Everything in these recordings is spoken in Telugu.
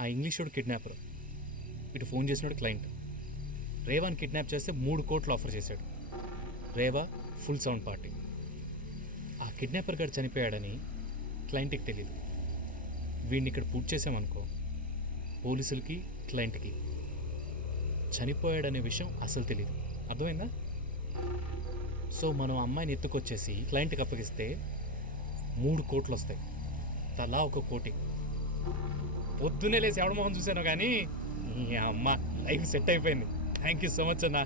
ఆ ఇంగ్లీషోడు కిడ్నాపర్, ఇటు ఫోన్ చేసినాడు క్లయింట్. రేవాని కిడ్నాప్ చేస్తే 3 కోట్లు ఆఫర్ చేశాడు. Reva full sound party. ఆ కిడ్నాపర్ గారు చనిపోయాడని క్లయింట్కి తెలియదు. వీడిని ఇక్కడ పూర్తి చేసామనుకో, పోలీసులకి క్లయింట్కి చనిపోయాడనే విషయం అసలు తెలియదు. అర్థమైందా? సో మనం అమ్మాయిని ఎత్తుకొచ్చేసి క్లయింట్కి అప్పగిస్తే 3 కోట్లు వస్తాయి, తలా 1 కోటి. పొద్దున్నే లేసి ఎవడ మొహం చూశాను కానీ ఈ అమ్మ లైఫ్ సెట్ అయిపోయింది. థ్యాంక్ యూ సో మచ్ అన్నా.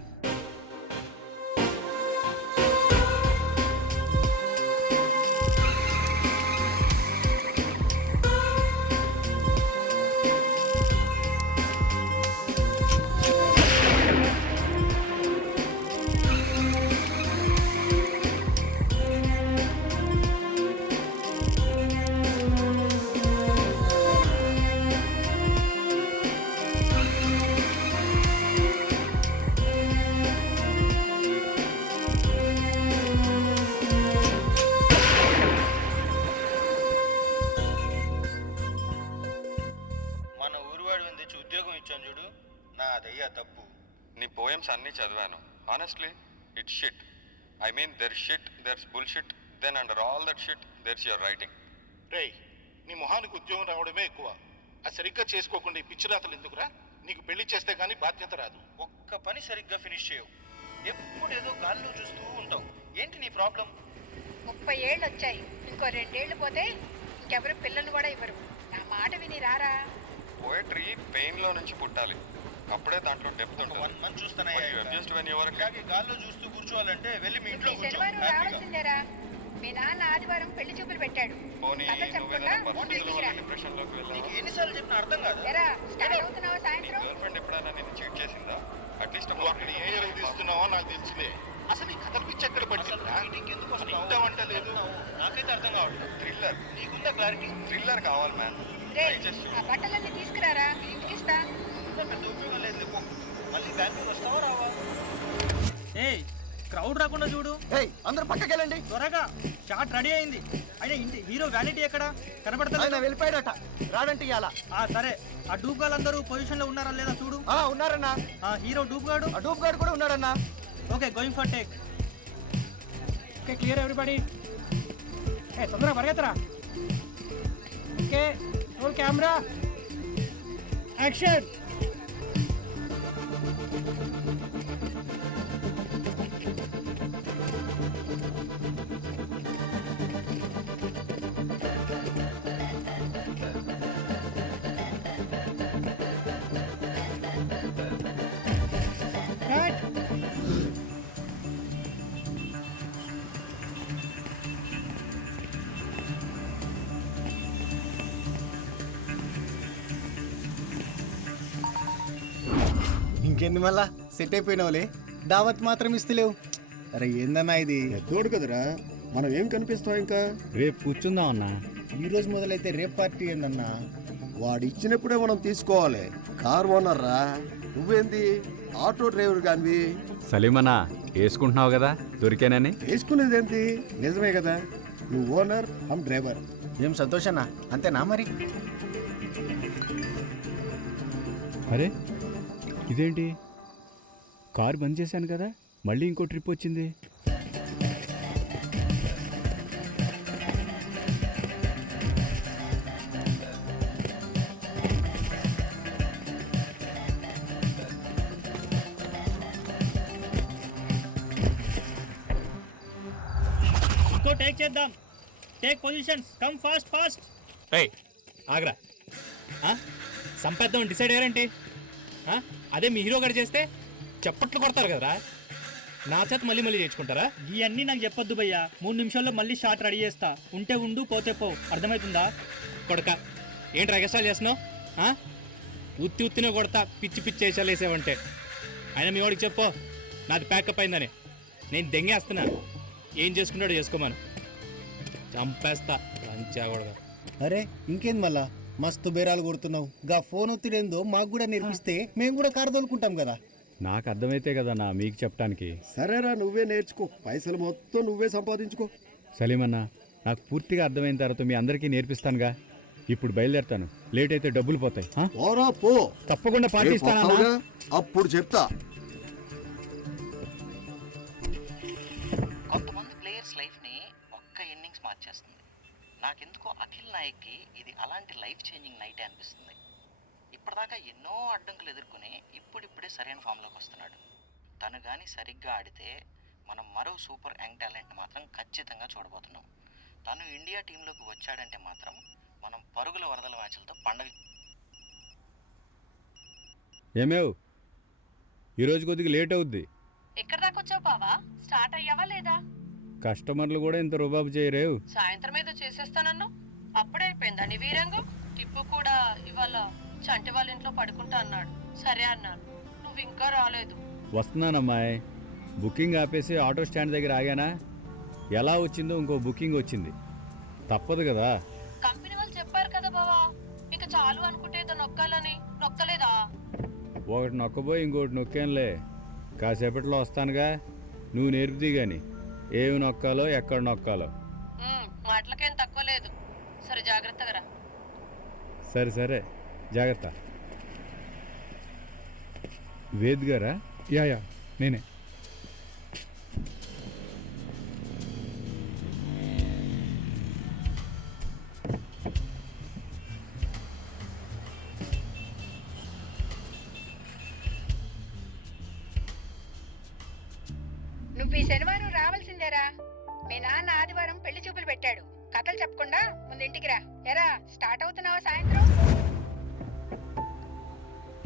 నీ పోయమ్స్ అన్నీ చదివాను. Honestly it's shit. I mean there shit, there's bullshit, then under all that shit there's your writing. రేయ్, నీ మొహానికి ఉద్యోగం రావడమే ఎక్కువ. అది సరిగ్గా చేసుకోకుండా ఈ పిచ్చి రాతలు ఎందుకురా? నీకు పెళ్లి చేస్తే కానీ బాధ్యత రాదు. ఒక్క పని సరిగ్గా ఫినిష్ చేయవు, ఎప్పుడు ఏదో గాల్లో చూస్తూ ఉంటావు. ఏంటి నీ ప్రాబ్లం? 30 ఏళ్ళు వచ్చాయి, ఇంకో 2 ఏళ్ళు పోతే ఇంకెవరు పిల్లలు కూడా ఇవ్వరు. నా మాట విని రారా. పోయట్రీ పెయిన్ లో నుంచి పుట్టాలి, అప్పుడే దాంట్లో డెప్త్ ఉంటుంది. 1 మంత్ చూస్తానే గాల్లో చూస్తూ కూర్చోవాలంటే వెళ్ళి మీ ఇంట్లో శనివారం రావాల్సిందేరా. మీ నాన్న ఆదివారం పెళ్లి చూపులు పెట్టాడు. ఎన్నిసార్లు చెప్పిన అర్థం కాదు. సాయంత్రం ఎప్పుడైనా నేను చీట్ చేసిందా? అట్లీస్ట్ నువ్వు అక్కడ ఏ ఎరువు తీస్తున్నావో నాకు తెలిసిందే. అసలు ఈ కథల పిచ్చి ఎక్కడ పట్టిందా? ఎందుకు ఇంటావంట లేదు, నాకైతే అర్థం కావట్లేదు. థ్రిల్లర్, నీకుందా క్లారిటీ? థ్రిల్లర్ కావాలి మ్యామ్. ఆ బట్టలన్నీ తీసుకురారా, ఇంటికి ఇస్తా. పెద్ద ఉపయోగం లేదు, మళ్ళీ బ్యాంకుకి వస్తావా రావా? ఏయ్, క్రౌడ్ రాకుండా చూడు. అందరూ పక్కకి వెళ్ళండి త్వరగా, షాట్ రెడీ అయింది. అయినా హీరో వ్యానిటీ ఎక్కడ కనబడతా? వెళ్ళిపోయాడట, రాడంటే ఇవాళ. సరే, ఆ డూప్ గాళ్ళు అందరూ పొజిషన్ లో ఉన్నారా లేదా చూడు. ఉన్నారన్నా. హీరో డూప్ గాడు, ఆ డూప్ గార్డ్ కూడా ఉన్నాడన్నా. Okay, going for take. Okay, clear everybody. తొందరగా పరిగెత్తరా. Okay, roll camera, action. ఇంకేంది మళ్ళా సెట్ అయిపోయినావులే. దావత్ మాత్రం ఇస్తలేవు. అరే ఏందన్నా ఇది? తోడు కదరా, మనం ఏం కనిపిస్తాం ఇంకా. రేపు కూర్చుందాం అన్నా. ఈ రోజు మొదలైతే రేపు పార్టీ ఏందన్నా? వాడు ఇచ్చినప్పుడే మనం తీసుకోవాలి. కార్ ఓనర్ రా, నువ్వేంది ఆటో డ్రైవర్ కానివి. సలీమన్నా, వేసుకుంటున్నావు కదా దొరికానని. వేసుకునేదేంటి, నిజమే కదా. నువ్వు ఓనర్, హమ్ డ్రైవర్. ఏం సంతోషన్నా, అంతేనా మరి? అరే ఇదేంటి, కారు బంద్ చేశాను కదా, మళ్ళీ ఇంకో ట్రిప్ వచ్చింది. ఇంకో టేక్ చేద్దాం. Take positions, come fast fast. ఆగ్రా, సంపేద్దాం డిసైడ్ అయ్యారంటే అదే మీ హీరో గారు చేస్తే చప్పట్లు కొడతారు కదరా. నా చేత మళ్ళీ మళ్ళీ చేర్చుకుంటారా? ఇవన్నీ నాకు చెప్పొద్దు భయ్యా. 3 నిమిషాల్లో మళ్ళీ షాట్ రెడీ చేస్తా. ఉంటే ఉండు, పోతే పో. అర్థమవుతుందా? కొడక, ఏంటి ఎగస్ట్రాలు చేస్తున్నావు? ఉత్తి ఉత్తినే కొడతా, పిచ్చి పిచ్చి వేసాలు వేసావంటే. అయినా మీ వాడికి చెప్పు నాది ప్యాకప్ అయిందని. నేను దెంగేస్తున్నా, ఏం చేసుకున్నాడో చేసుకోమను. చంపేస్తా లంచాకూడదు. అరే ఇంకేంది మళ్ళా మస్తు బేరాలు కొడుతున్నావు. గా ఫోన్ ఒత్తిడేందో మాకు కూడా నేర్పిస్తే మేము కూడా కారు తోలుకుంటాం కదా. నాకు అర్థమైతే కదన్నా మీకు చెప్పడానికి. సరేరా, నువ్వే నేర్చుకో, పైసలు మొత్తం నువ్వే సంపాదించుకో. సలీమన్నా, నాకు పూర్తిగా అర్థమైన తర్వాత మీ అందరికీ నేర్పిస్తానుగా. ఇప్పుడు బయలుదేరుతాను. లేట్ అయితే డబ్బులు పోతాయి. ఆ? పోరా పో. తప్పకుండా రేపు పాటిస్తానన్నా. వస్తావుగా? అప్పుడు చెప్తా. కొంతమంది ప్లేయర్స్ లైఫ్ని ఒక్క ఇన్నింగ్స్ మార్చేస్తుంది. నాకెందుకో అఖిల్ నాయక్కి ఇది అలాంటి లైఫ్ చేంజింగ్ నైటే అనిపిస్తుంది. ఇప్పటిదాకా ఎన్నో అడ్డంకులు ఎదుర్కొని ఇప్పుడిప్పుడే సరైన ఫామ్లోకి వస్తున్నాడు. తను కానీ సరిగ్గా ఆడితే మనం మరో సూపర్ యంగ్ టాలెంట్ మాత్రం ఖచ్చితంగా చూడబోతున్నాం. తను ఇండియా టీంలోకి వచ్చాడంటే మాత్రం మనం పరుగుల వరదల మ్యాచ్లతో పండగ. ఏమేవ్ ఈరోజు కొద్దిగా లేట్ అవుద్ది. ఎక్కడ దాకా వచ్చావు బావా? స్టార్ట్ అయ్యావా లేదా? కస్టమర్లు కూడా ఇంత రుబాబు చేయరేవు. సాయంత్రం ఏదో చేసేస్తానన్ను, అప్పుడే అయిపోయిందా నీ వీరంగు? టిప్పు కూడా ఇవాళ చంటి వాళ్ళ ఇంట్లో పడుకుంటా అన్నాడు. సరే అన్నాను, నువ్వు ఇంకా రాలేదు. వస్తున్నానమ్మాయి. బుకింగ్ ఆపేసి ఆటో స్టాండ్ దగ్గర ఆగానా, ఎలా వచ్చిందో ఇంకో బుకింగ్ వచ్చింది. తప్పదు కదా. కంపెనీ వాళ్ళు చెప్పారు కదా బావా, ఇక చాలు అనుకుంటే ఏదో నొక్కాలని. నొక్కలేదా? ఒకటి నొక్కబోయి ఇంకోటి నొక్కానులే. కాసేపట్లో వస్తానుగా, నువ్వు నేర్పుది కానీ ఏమి నొక్కాలో ఎక్కడ నొక్కాలో. మాటలకేం తక్కువ లేదు. సరే జాగ్రత్తగా రా. సరే సరే జాగ్రత్త. వేద్ గారా? యా నేనే. నువ్వు ఈ శనివారం రావాల్సిందేరా. మీ నాన్న ఆదివారం పెళ్లి చూపులు పెట్టాడు. కథలు చెప్పకుండా ముందు ఇంటికి రా. ఎరా స్టార్ట్ అవుతున్నావా సాయంత్రం?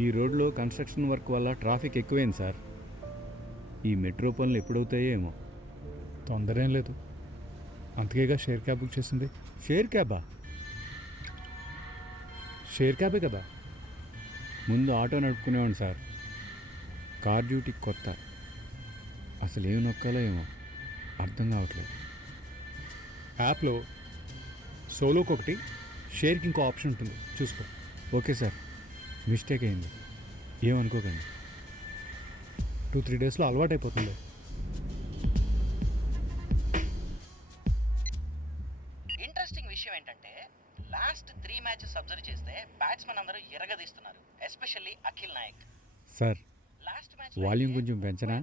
ఈ రోడ్లో కన్స్ట్రక్షన్ వర్క్ వల్ల ట్రాఫిక్ ఎక్కువైంది సార్. ఈ మెట్రో పనులు ఎప్పుడవుతాయో ఏమో. తొందర ఏం లేదు, అందుకేగా షేర్ క్యాబ్ బుక్ చేసింది. షేర్ క్యాబా? షేర్ క్యాబే కదా. ముందు ఆటో నడుపుకునేవాడిని సార్. కార్ డ్యూటీకి కొత్త. అసలు ఏమి నొక్కాలో ఏమో అర్థం కావట్లేదు. యాప్లో సోలోకి ఒకటి, షేర్కి ఇంకో ఆప్షన్ ఉంటుంది, చూసుకో. ఓకే సార్, మిస్టేక్ అయింది, ఏమనుకోకండి. 2-3 డేస్లో అలవాటు అయిపోతుంది. ఇంట్రెస్టింగ్ విషయం ఏంటంటే లాస్ట్ 3 మ్యాచెస్ అబ్జర్వ్ చేస్తే బ్యాట్స్మెన్ అందరూ ఎరగదీస్తున్నారు. Especially Akhil Nayak. Sir last match volume కొంచెం పెంచనా?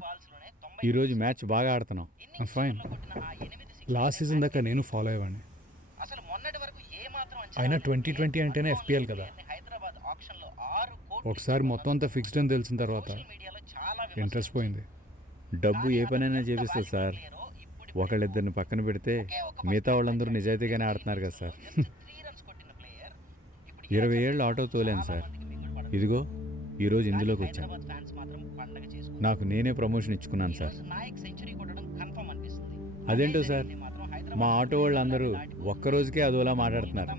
ఈరోజు మ్యాచ్ బాగా ఆడుతున్నాం. ఫైన్. లాస్ట్ సీజన్ దాకా నేను ఫాలో అయ్యేవాడిని. అసలు మొన్నటి వరకు ఏ మాత్రం అయినా 2020 అంటేనే FPL కదా. హైదరాబాద్ ఆక్షన్లో 6 కోట్లు ఒకసారి మొత్తం అంతా ఫిక్స్డ్ అని తెలిసిన తర్వాత మీడియాలో చాలా ఇంట్రెస్ట్ పోయింది. డబ్బు ఏ పనైనా చేపిస్తుంది సార్. ఒకళ్ళిద్దరిని పక్కన పెడితే మిగతా వాళ్ళందరూ నిజాయితీగానే ఆడుతున్నారు కదా సార్. 3 రన్స్ కొట్టిన ప్లేయర్ 20 ఏళ్ళు ఆటో తోలేను సార్. ఇదిగో ఈరోజు ఇందులోకి వచ్చాను. ఫ్యాన్స్ మాత్రం పండగ చేసుకుంటారు. నాకు నేనే ప్రమోషన్ ఇచ్చుకున్నాను సార్. నాయక్ సెంచరీ కొట్టడం కన్ఫర్మ్ అనిపిస్తుంది. అదేంటో సార్, మా ఆటో వాళ్ళు అందరూ ఒక్కరోజుకే అదోలా మాట్లాడుతున్నారు.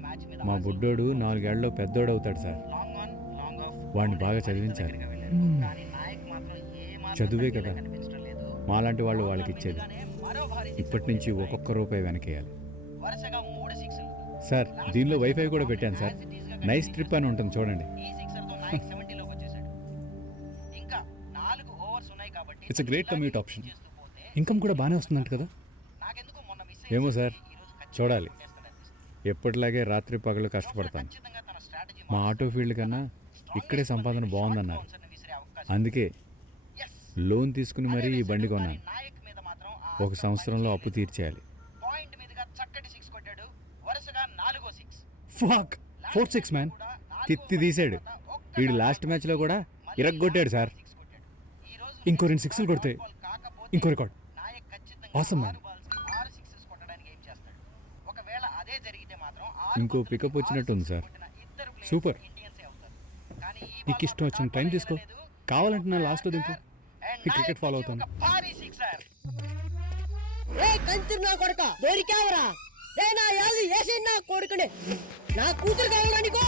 మా బుడ్డోడు 4 ఏళ్ళలో పెద్దోడు అవుతాడు sir. Long on long off వాడిని బాగా చదివించాలి. కానీ నాయక్ మాత్రం ఏ మాత్రం చదువే కదా కనిపించడం లేదు. మాలాంటి వాళ్ళు వాళ్ళకి ఇచ్చేది. మరో భారీ ఇప్పటి నుంచి ఒక్కొక్క రూపాయి వెనకేయాలి వరుసగా 3 సిక్స్లు. సార్. దీనిలో వైఫై కూడా పెట్టాను సార్. నైస్ ట్రిప్ అని ఉంటుంది చూడండి. ఈ సిక్సర్తో నాయక్ 70లోకి వచ్చేసాడు. ఇంకా 4 ఓవర్స్ ఉన్నాయి కాబట్టి it's a great commute option. Income కూడా బాగానే వస్తుందంట కదా. నాకెందుకు మొన్న మిస్ ఏమో సార్, చూడాలి. అనిపిస్తుంది. ఎప్పటిలాగే రాత్రి పగలు కష్టపడతాను. ఖచ్చితంగా తన స్ట్రాటజీ మా ఆటో ఫీల్డ్ కన్నా ఇక్కడే సంపాదన బాగుందన్నారు. విసిరే అవకాశం. అందుకే ఎస్ లోన్ తీసుకుని మరీ ఈ బండి కొన్నాను. నాయక్ మీద మాత్రం 1 సంవత్సరంలో అప్పు తీర్చేయాలి. పాయింట్ మీదుగా చక్కటి 6 కొట్టాడు. వరుసగా 4వ 6. Fuck 4-6 man. తిత్తి తీసాడు. వీడు లాస్ట్ మ్యాచ్లో కూడా ఇరగ్గొట్టాడు సార్. ఇంకో 2 6లు కొడితే ఇంకో రికార్డ్. నాయక్ ఖచ్చితంగా ఆసమ్ మ్యాన్. 6 సిక్సెస్ కొట్టడానికి ఏం చేస్తాడు. ఒకవేళ అదే జరిగితే మాత్రం ఇంకో పికప్ వచ్చినట్టుంది సార్. సూపర్. ఇండియన్సే అవుతారు. కానీ ఈ నీకు ఇష్టం వచ్చిన టైం తీసుకో, కావాలంటే నా లాస్ట్లో దింపు. అండ్ ఈ క్రికెట్ ఫాలో అవుతాను. ఒక భారీ సిక్సర్. ఏ కంతిర్ నా కొడక దొరికావరా? ఏ నా యాది ఏసి నా కొడుకునే నా కూతురు కావాలా నీకు?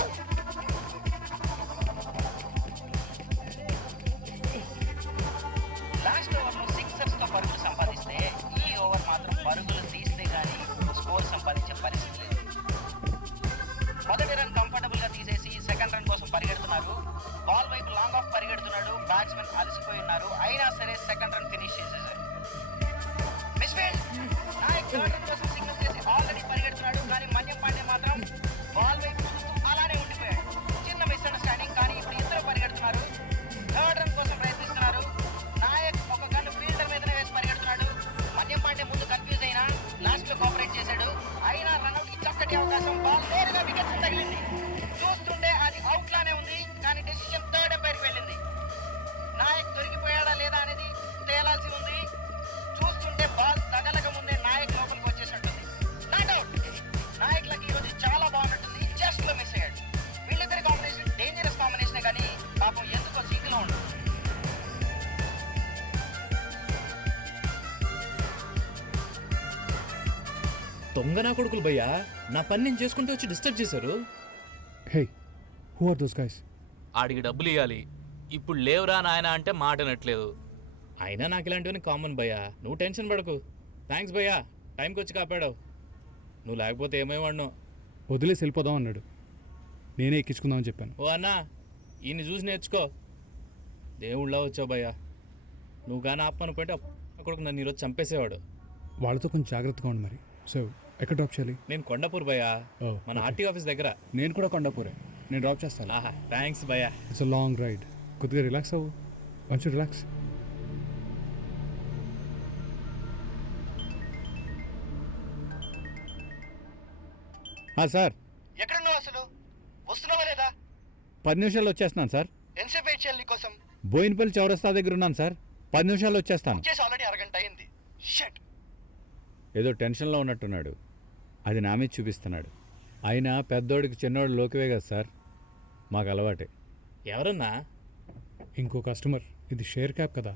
లాస్ట్ ఓవర్లో సిక్సర్స్తో పరుగులు సంపాదిస్తే ఈ ఓవర్ మాత్రం పరుగులు తీస్తే గానీ స్కోర్ సంపాదించే పరిస్థితి లేదు. మొదటి రన్ కంఫర్టబుల్గా తీసేసి సెకండ్ రన్ కోసం పరిగెడుతున్నారు. బాల్ వైపు లాంగ్ ఆఫ్ పరిగెడుతున్నాడు. బ్యాట్స్మెన్ అలసిపోయి ఉన్నారు. అయినా సరే సెకండ్ రన్ ఫినిష్ చేసేసారు. మిస్ఫీల్డ్. నాయక్ థర్డ్ రన్ కోసం సిగ్నల్ చేసి ఆల్రెడీ పరిగెడుతున్నాడు. కానీ మన్యం పాండే మాత్రం బాల్ వైపు చూస్తూ దొంగ నా కొడుకులు భయ్యా, నా పని నేను చేసుకుంటూ వచ్చి డిస్టర్బ్ చేశారు. హే, హూ ఆర్ దోస్ గైస్? ఆడికి డబ్బులు ఇవ్వాలి, ఇప్పుడు లేవురా నాయన అంటే మాట అనట్లేదు. అయినా నాకు ఇలాంటివన్నీ కామన్ భయ్యా, నువ్వు టెన్షన్ పడకు. థ్యాంక్స్ భయ్యా, టైంకి వచ్చి కాపాడావు. నువ్వు లేకపోతే ఏమేవాడినో. వదిలేసి వెళ్ళిపోదాం అన్నాడు, నేనే ఎక్కించుకుందామని చెప్పాను. ఓ అన్నా, ఈయన్ని చూసి నేర్చుకో. దేవుళ్ళ వచ్చావు భయ్యా, నువ్వు కానీ ఆపమనుకుంటే అక్కడికి నన్ను ఈరోజు చంపేసేవాడు. వాళ్ళతో కొంచెం జాగ్రత్తగా ఉండి మరి. సో ఎక్కడ డ్రాప్ చేయాలి? నేను కొండాపూర్ భయ్యా, మన ఆర్టీ ఆఫీస్ దగ్గర. నేను కూడా కొండాపూరే, నేను డ్రాప్ చేస్తాను. ఆహా, థ్యాంక్స్ భయ్యా. ఇట్స్ అ లాంగ్ రైడ్, కొద్దిగా రిలాక్స్ అవ్వు. మంచి రిలాక్స్. సార్, ఎక్కడున్నావు అసలు? వస్తున్నావా లేదా? 10 నిమిషాల్లో వచ్చేస్తున్నాను సార్. ఎంతసేపు వెయిట్ చేయాలి నీకోసం? బోయినపల్లి చౌరస్తా దగ్గర ఉన్నాను సార్. 10 నిమిషాల్లో వచ్చేస్తాను. చేసి ఆల్రెడీ అరగంట అయింది. షట్. ఏదో టెన్షన్లో ఉన్నట్టున్నాడు, అది నా మీద చూపిస్తున్నాడు. అయినా పెద్దోడికి చిన్నోడు లోకివే కదా సార్, మాకు అలవాటే. ఎవరన్నా? ఇంకో కస్టమర్. ఇది షేర్ క్యాబ్ కదా.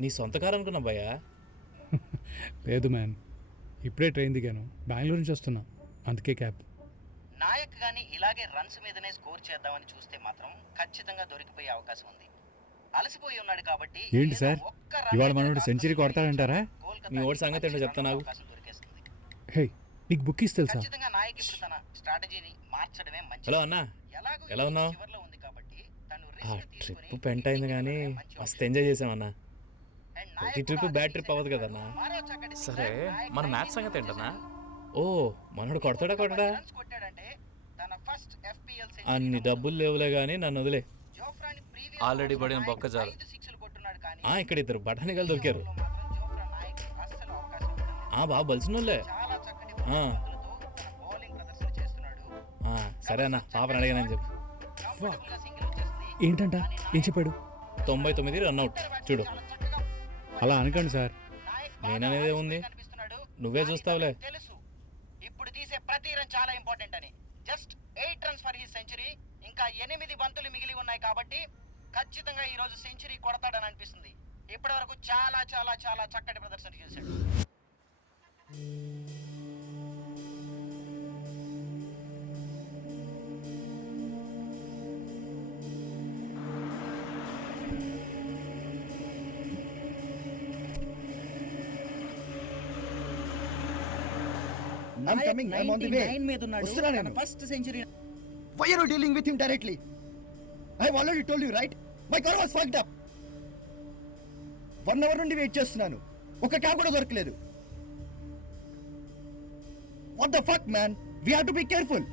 నీ సొంత కారు అనుకున్నా భయ్యా. లేదు మ్యాన్, ఇప్పుడే ట్రైన్ దిగాను, బెంగళూరు నుంచి వస్తున్నా, అందుకే క్యాబ్. నాయక్ గాని ఇలాగే రన్స్ మీదనే స్కోర్ చేద్దామని చూస్తే మాత్రం ఖచ్చితంగా దొరికిపోయే అవకాశం ఉంది. అలసిపోయి ఉన్నాడు కాబట్టి ఏంటి సార్, ఇవాళ మనోడు సెంచరీ కొడతాడంటారా? మీ ఓడి సంగతి ఏంటో చెప్తా నాకు. హే, నీకు బుక్కీస్ తెలుసా? ఖచ్చితంగా నాయక్ ఇప్పుడు తన స్ట్రాటజీని మార్చడమే మంచిది. హలో అన్నా, ఎలాగో ఎలా ఉన్నావు? చివర్లో ఉంది కాబట్టి తను ఆ రిస్క్ తీసుకొని ట్రిప్ పెంట అయింది కానీ మస్తు ఎంజాయ్ చేసామన్నా. అండ్ ప్రతి ట్రిప్ బ్యాడ్ ట్రిప్ అవ్వదు కదన్నా. మరో చక్కటి సరే, మన మ్యాచ్ సంగతి ఏంటన్నా? ఓ, మనోడు కొడతాడా కొట్టడా? రన్స్ కొట్టాడంటే తన ఫస్ట్ FPL అన్ని డబ్బులు లేవులే కానీ నన్ను వదిలే. జోఫ్రాని ప్రీవియస్ ఆల్రెడీ పడిన బొక్క చాలు. 5 సిక్స్లు కొట్టున్నాడు కానీ ఇక్కడ ఇద్దరు బఠానీగాలు దొరికారు. మాత్రం జోఫ్రా నాయక్ అస్సలు అవకాశం ఇవ్వలేదు. బాగా బలిసిన వాళ్ళే. చాలా చక్కటి ఆ. బంతులతో తన బౌలింగ్ ప్రదర్శన చేస్తున్నాడు. సరే అన్న, పాపని అడిగానని చెప్పు. కంఫర్టబుల్ గా సింగిల్ వచ్చేస్తుంది. ఏంటంట? ఏం చెప్పాడు? 99 రన్అట్ చూడు. చాలా చక్కగా అలా అనకండి సార్. నాయక్ నేననేదే ఉంది, కనిపిస్తున్నాడు. నువ్వే కానీ చూస్తావులే. తనకు తెలుసు ఇప్పుడు తీసే ప్రతి రన్ చాలా ఇంపార్టెంట్ అని. Just 8 runs for his century. ఇంకా 8 బంతులు మిగిలి ఉన్నాయి కాబట్టి ఖచ్చితంగా ఈ రోజు సెంచరీ కొడతాడని అనిపిస్తుంది. ఇప్పటి వరకు చాలా చాలా చాలా చక్కటి ప్రదర్శన చేశాడు. I'm coming, I'm on the way. వస్తున్నా నేను. First century. Why are you dealing with him directly? I've already told you, right? My car was fucked up. 1 hour నుండి వెయిట్ చేస్తున్నాను, ఒక క్యాబ్ కూడా దొరకలేదు. What the fuck, man? We have to be careful.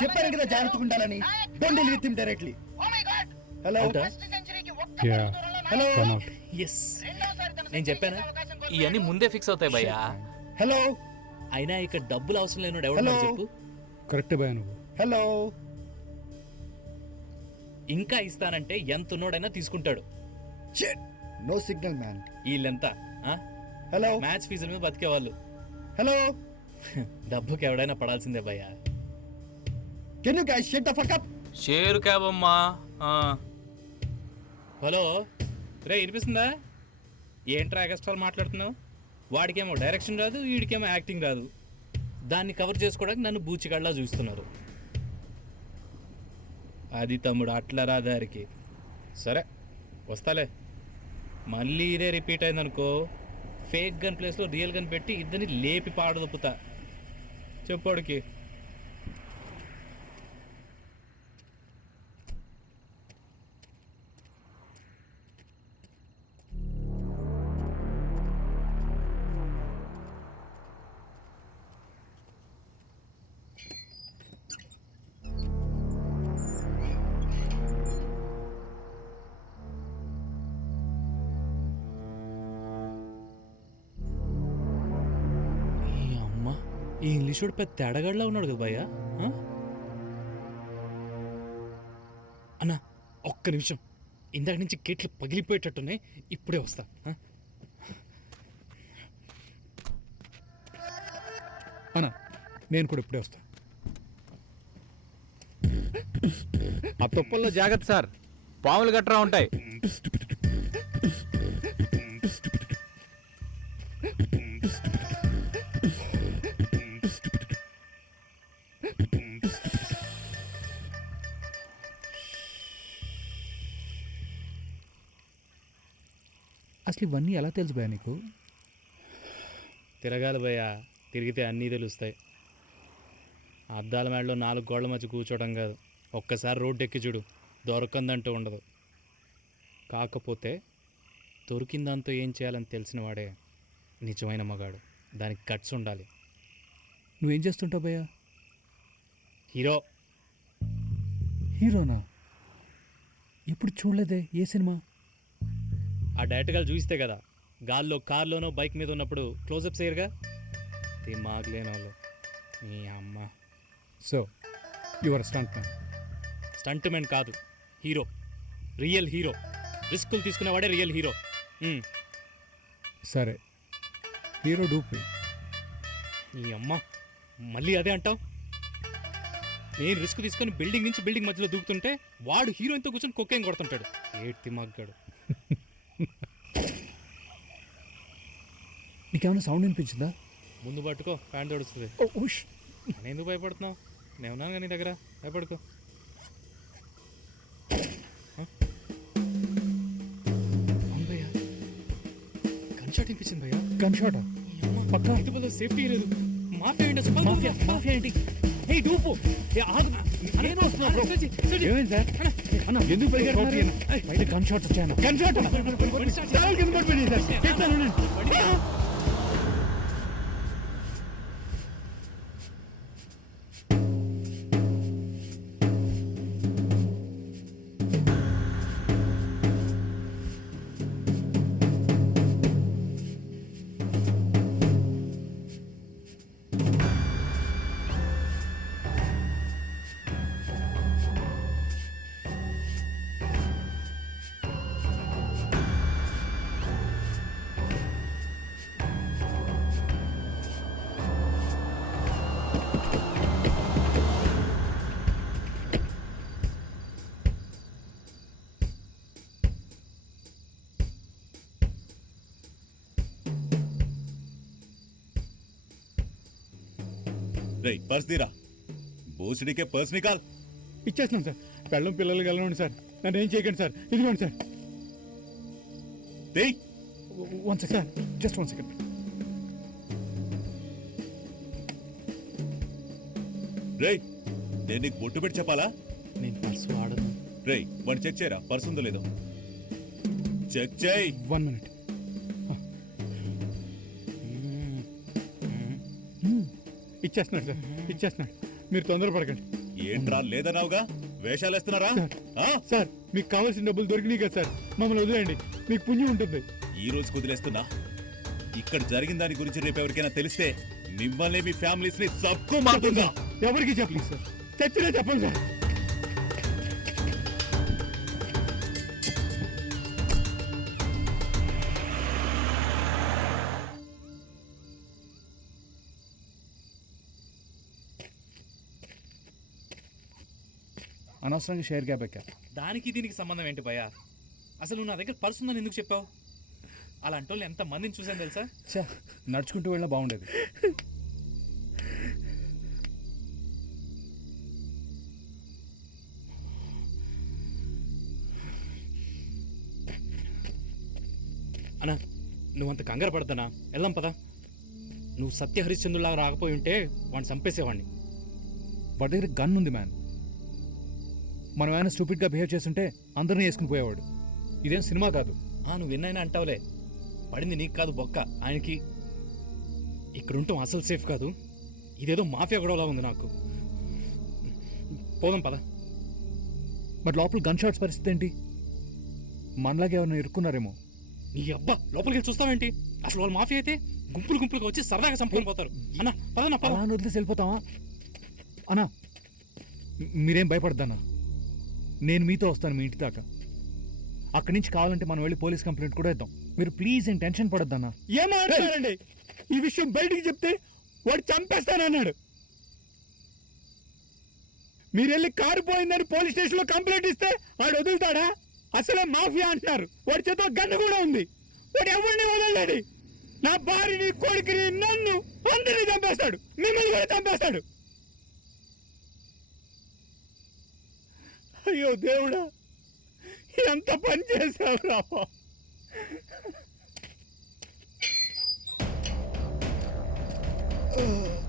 చెప్పాను కదా జాగ్రత్తగా ఉండాలని. Don't deal with him directly. Oh my god. Hello? First సెంచరీకి ఒక్క Yeah. పరుగు దూరంలో Hello? Come out. ఎస్, రెండోసారి తన నేను చెప్పానా? అవకాశం కోల్పోయాడు. ఇవన్నీ ముందే ఫిక్స్ అవుతాయి భయ్యా. Hello? అయినా ఇక్కడ డబ్బులు అవసరం లేనుడు ఎవడన్నా Hello? చెప్పు. కరెక్టే భయ నువ్వు. Hello? ఇంకా ఇస్తానంటే ఎంత ఉన్నోడైనా తీసుకుంటాడు. Shit! No signal, man. వీళ్ళెంత Hello? Match ఫీజుల మీద బతికేవాళ్ళు. Hello? డబ్బుకి ఎవడైనా పడాల్సిందే భయ్యా. Can you guys shut the fuck up? Share cab అమ్మా. హలో రే, వినిపిస్తుందా? ఏంట్రా ఎగస్ట్రాలు మాట్లాడుతున్నావు? వాడికేమో డైరెక్షన్ రాదు, వీడికేమో యాక్టింగ్ రాదు. దాన్ని కవర్ చేసుకోవడానికి నన్ను బూచిగాళ్ళ చూస్తున్నారు. అది తమ్ముడు అట్లా రా దారికి. సరే వస్తాలే. మళ్ళీ ఇదే రిపీట్ అయిందనుకో, ఫేక్ గన్ ప్లేస్లో రియల్ గన్ పెట్టి ఇద్దరిని లేపి పాడదొప్పుతా. చెప్పోడికి. ఈ ఇంగ్లీష్ వాడు పెద్ద తేడగాడిలా ఉన్నాడు కదా భయ్యా. అన్నా ఒక్క నిమిషం, ఇందాక నుంచి గేట్లు పగిలిపోయేటట్టున్నాయి, ఇప్పుడే వస్తా. అన్నా నేను కూడా ఇప్పుడే వస్తా. ఆ తుప్పల్లో జాగ్రత్త సార్, పాములు గట్రా ఉంటాయి. అసలు ఇవన్నీ ఎలా తెలుసు భయ్యా నీకు? తిరగాలి భయ్య, తిరిగితే అన్నీ తెలుస్తాయి. అద్దాల మేడలో 4 గోళ్ల మధ్య కూర్చోవడం కాదు, ఒక్కసారి రోడ్డు ఎక్కి చూడు, దొరకందంటూ ఉండదు. కాకపోతే దొరికిందాంతో ఏం చేయాలని తెలిసిన వాడే నిజమైన మగాడు. దానికి గట్స్ ఉండాలి. నువ్వేం చేస్తుంటావు భయ్యా? హీరో. హీరోనా? ఎప్పుడు చూడలేదే, ఏ సినిమా? ఆ డైరెక్ట్గా చూస్తే కదా, గాల్లో కార్లోనో బైక్ మీద ఉన్నప్పుడు క్లోజప్స్ అయ్యారుగా, దిమాగ్ లేని వాళ్ళు. మీ అమ్మ. So your stunt man? Stunt man కాదు, హీరో, రియల్ హీరో. రిస్కులు తీసుకునేవాడే రియల్ హీరో. సరే, హీరో డూప్. మీ అమ్మ, మళ్ళీ అదే అంటావు? నేను రిస్క్ తీసుకొని బిల్డింగ్ నుంచి బిల్డింగ్ మధ్యలో దూకుతుంటే వాడు హీరోయిన్తో కూర్చొని కొక్కేం కొడుతుంటాడు. ఏడ్తి మగ్గాడు. నీకేమైనా సౌండ్ వినిపించిందా? ముందు పట్టుకో, ప్యాంట్ తడుస్తుంది. నేను ఎందుకు భయపడుతున్నావు? నేను ఉన్నాను కానీ నీ దగ్గర, భయపడుకో. అవును భయ్యా, గన్ షాట్ వినిపించింది భయ్యా. గన్ షాటా? పక్కా ఇటువల్ల సేఫ్టీ లేదు. మాఫియా ఏంటి? మాఫియా? మాఫియా ఏంటి? హే డూపు, ఏమైంది సార్? అన్న ఎందుకు పరిగెడుతున్నారు? బయట గన్ షాట్స్ వచ్చాయన్న. గన్ షాట్ पर्स दीरा भूसड़ी के पर्स निकाल. ఇచ్చేస్తున్నాం సార్. పెళ్ళం పిల్లలు కలవండి సార్, నన్ను ఏం చేయకండి సార్. ఇదిగోండి sir. One second sir, just 1 second. రేయ్, నేను నీకు బొట్టు పెట్టి చెప్పాలా? నేను పర్సు వాడను. రేయ్, వాడిని చెక్ చేయరా, పర్సు ఉందో లేదో చెక్ చేయి. 1 మినిట్. ఇచ్చేస్తున్నాడు సార్, ఇచ్చేస్తున్నాడు. మీరు తొందరపడకండి. ఏంట్రా లేదన్నావుగా, వేషాలు వేస్తున్నారా? సార్ మీకు కావాల్సిన డబ్బులు దొరికినాయి కదా సార్, మమ్మల్ని వదిలేయండి, మీకు పుణ్యం ఉంటుంది. ఈ రోజు కుదిలేస్తున్నా. ఇక్కడ జరిగిన దాని గురించి రేపు ఎవరికైనా తెలిస్తే మిమ్మల్ని మీ ఫ్యామిలీస్ ని సబ్కు మారుతుందా? ఎవరికి చెప్పలేదు సార్, చచ్చినా చెప్పండి సార్. అనవసరంగా షేర్ గ్యాప్ ఎక్కా. దానికి దీనికి సంబంధం ఏంటి భయ్యా? అసలు నువ్వు నా దగ్గర పర్సు ఉందని ఎందుకు చెప్పావు? అలాంటి వాళ్ళు ఎంత మందిని చూసాను తెలుసా? నడుచుకుంటూ వెళ్ళినా బాగుండేది. అన్నా, నువ్వంత కంగారు పడతానా? వెళ్దాం పదా. నువ్వు సత్య హరిశ్చంద్రులాగా రాకపోయి ఉంటే వాడిని చంపేసేవాడిని. వాడి దగ్గర గన్ ఉంది మ్యాన్. మనం ఏమైనా స్టూపిడ్గా బిహేవ్ చేస్తుంటే అందరినీ వేసుకుని పోయేవాడు. ఇదేం సినిమా కాదు. నువ్వు విన్నైనా అంటావులే, పడింది నీకు కాదు బొక్క, ఆయనకి. ఇక్కడ ఉంటాం అసలు సేఫ్ కాదు. ఇదేదో మాఫియా గొడవలా ఉంది నాకు. పోదాం పదా. బట్ లోపల గన్ షాట్స్ పరిస్థితి ఏంటి? మనలాగే ఎవరైనా ఇరుక్కున్నారేమో. నీ అబ్బా, లోపలికి వెళ్ళి చూస్తావేంటి? అసలు వాళ్ళు మాఫియా అయితే గుంపులు గుంపులుగా వచ్చి సరదాగా చంపుకొని పోతారు. అన్నా పదన్నా, పదా. వదిలేసి వెళ్ళిపోతావా అన్నా? మీరేం భయపడద్దన్నా, నేను మీతో వస్తాను మీ ఇంటి దాకా. అక్కడి నుంచి కావాలంటే మనం వెళ్ళి పోలీస్ కంప్లైంట్ కూడా ఇద్దాం. మీరు ప్లీజ్ ఏం టెన్షన్ పడొద్దన్నా. ఏమాడండి, ఈ విషయం బయటికి చెప్తే వాడు చంపేస్తానన్నాడు. మీరు వెళ్ళి కారు పోయిందని పోలీస్ స్టేషన్లో కంప్లైంట్ ఇస్తే వాడు వదులుతాడా? అసలే మాఫియా అంటున్నారు. వాడి చేతిలో గన్ను కూడా ఉంది. వాడు ఎవరిని వదలలేడు. నా భార్యని, కొడుకుని, నన్ను అందరినీ చంపేస్తాడు. మిమ్మల్ని కూడా చంపేస్తాడు. అయ్యో దేవుడా, ఎంత పని చేశావు రా. ఆ.